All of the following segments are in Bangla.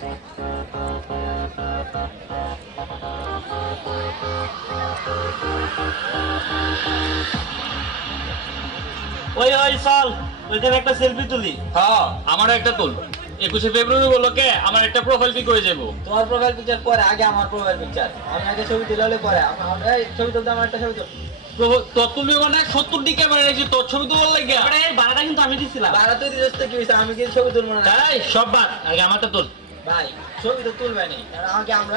ওই ওই চল ওইখানে একটা সেলফি তুলি। হ্যাঁ আমার একটা তুল। 21শে ফেব্রুয়ারি বলকে আমার একটা প্রোফাইল পিক হয়ে যাবো। তোমার প্রোফাইল পিকচার পরে, আগে আমার প্রোফাইল পিকচার। আমি আগে ছবি তুলে পরে এই ছবি তুলতে আমার একটা ছবি তুল। তোর তুলবি মানে 70 টি ক্যামেরা নিয়েছি তোর ছবি তোলার লাগে। এই ভাড়াটা কিন্তু আমি দিছিলাম। ভাড়া তুই দিস তো কি হইছে, আমি কি ছবি তুলবো না? এই সব বাদ, আগে আমারটা তুল। ভাই ছবি তো তুলবে নি, আমাকে আমরা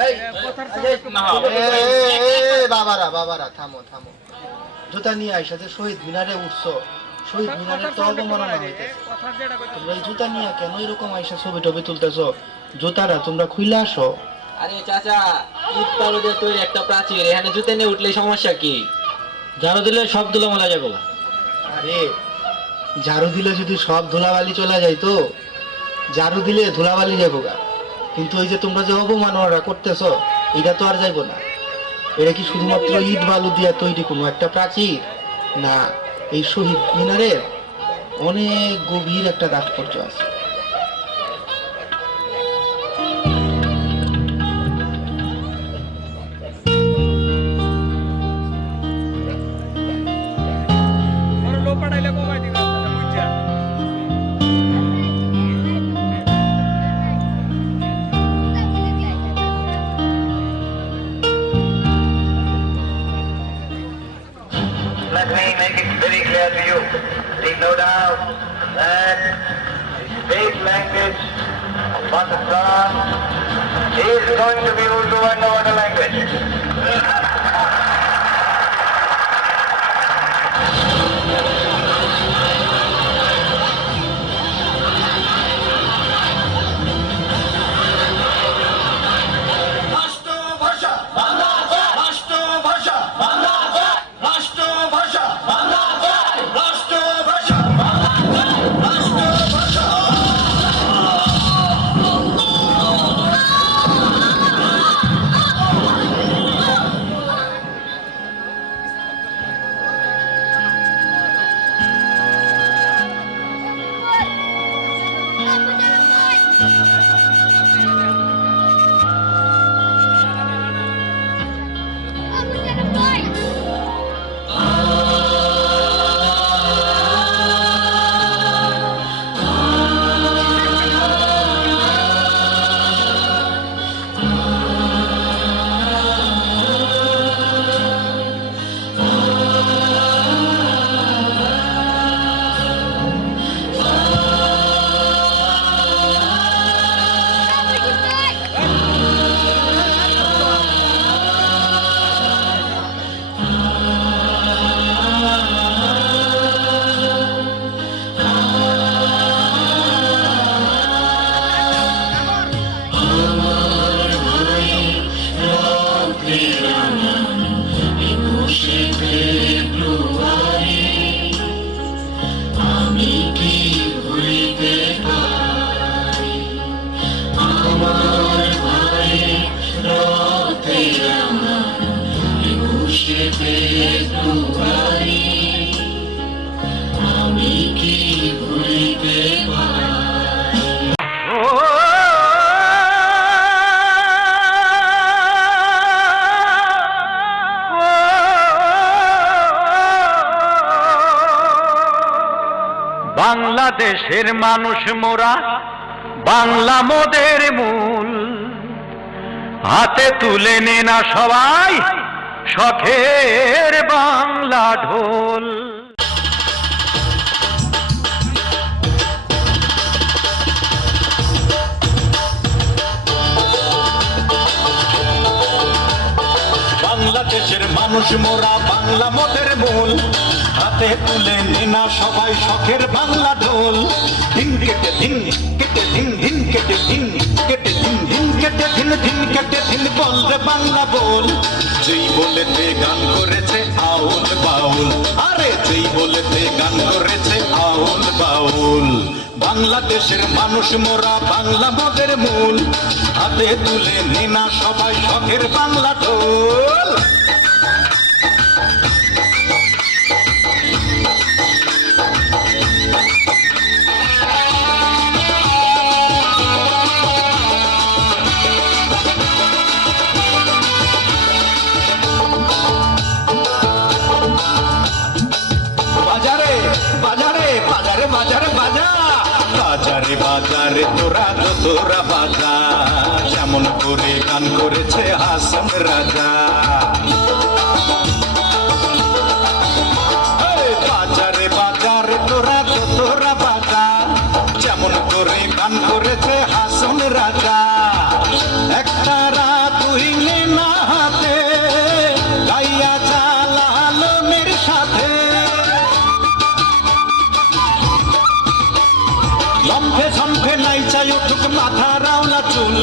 বাবারা বাবারা থামো থামো। জুতা নিয়ে আইসা যে শহীদ মিনারে উঠছো, শহীদ মিনারে তো অবমাননা হইতেছে। তোমরা এই জুতা নিয়ে কেন এরকম আইসা ছবি টবি তুলতেছো? জুতারা তোমরা খুইলা আসো। আরে চাচা, ইট পালো দিয়ে তৈরি একটা প্রাচীর, এখানে জুতে নিয়ে উঠলে সমস্যা কি? ঝাড়ু দিলে সব ধুলো মালা যাবো। আরে ঝাড়ু দিলে যদি সব ধুলাবালি চলে যাইতো, ঝাড়ু দিলে ধুলাবালি যাবো গা। কিন্তু ওই যে তোমরা যে অবমাননা করতেছো, এটা তো আর যাইবো না। এটা কি শুধুমাত্র ইট বালু দিয়ে তৈরি কোনো একটা প্রাচীর না, এই শহীদ মিনারের অনেক গভীর একটা তাৎপর্য আছে। Let me make it very clear to you. Take no doubt that the state language of Pakistan is going to be Urdu and no other language. বাংলাদেশের মানুষ মোরা, বাংলা মোদের মূল। হাতে তুলে নে না সবাই শখের বাংলা ঢোল। বাংলাদেশের মানুষ মোরা, বাংলা মোদের মূল। হাতে তুলে নে না সবাই শখের বাংলা ঢোল। দিন কেটে দিন কেটে দিন, দিন কেটে দিন কেটে দিন, দিন কেটে দিন, দিন কেটে দিন, বল রে বাংলা বল। যেই বলেতে গান করেছে আউল বাউল, আরে যেই বলেতে গান করেছে আউল বাউল। বাংলাদেশের মানুষ মোরা, বাংলা মোদের মূল। হাতে তুলে নে না সবাই শখের বাংলা ঢোল। তোরা তোরা বাজা যেমন করে গান করেছে হাসান রাজা বাজারে বাজারে তোরা বাজা যেমন করে গান করেছে হাসান রাজা একটা রাত তুই নে না হাতে গাইয়া চালামের সাথে লম্ফে ঝম্ফে নাই চাই উঠুক মাথা রাওলা চুল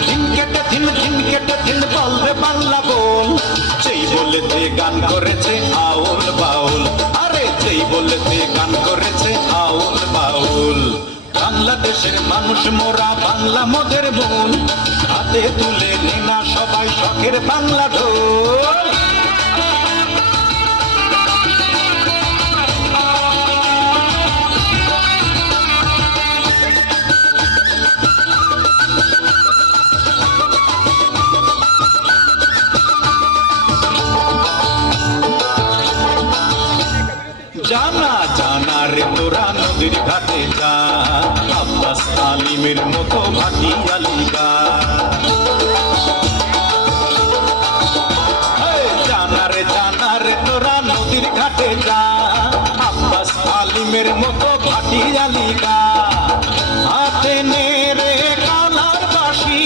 দিন কেটে দিন বলবে বাংলা বল সেই বলেতে গান করেছে আউল বাউল আরে যেই বলেতে গান করেছে আউল বাউল বাংলাদেশের মানুষ মোরা বাংলা মোদের মূল হাতে তুলে নিনা সবাই শখের বাংলা ঢোল জানা জানা রে তোরা নদীর ঘাটে যা আব্বাস আলিমের মতো ভাটিয়ালি গা জানা রে তোরা নদীর ঘাটে যা আব্বাস আলিমের মতো ভাটিয়ালি গা হাতে নে রে কালার বাঁশি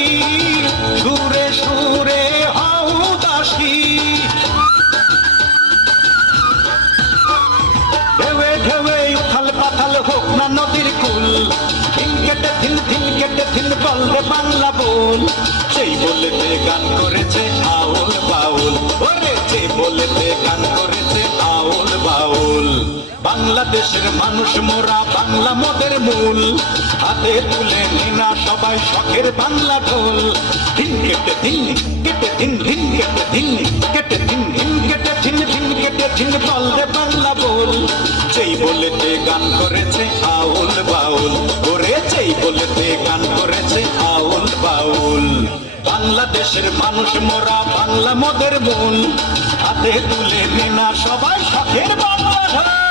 সুরে সুরে হাউ দাসী ঢেউে উথাল পাথাল হোক না নদীর কুল দিন কেটে দিন বলবে বাংলা বল সেই বলেতে গান করেছে আউল বাউল ওরে যে বলেতে গান করেছে আউল বাউল বাংলাদেশের মানুষ মোরা বাংলা মোদের মূল হাতে তুলে নিনা সবাই শখের বাংলা ঢোল দিন কেটে দিন কেটে দিন বলবে বাংলা বল যেই বলেতে গান করেছে আউল বাউল ওরে যেই বলেতে গান করেছে আউল বাউল বাংলাদেশের মানুষ মোরা বাংলা মোদের মূল হাতে তুলে নিনা সবাই শখের বাংলা ঢোল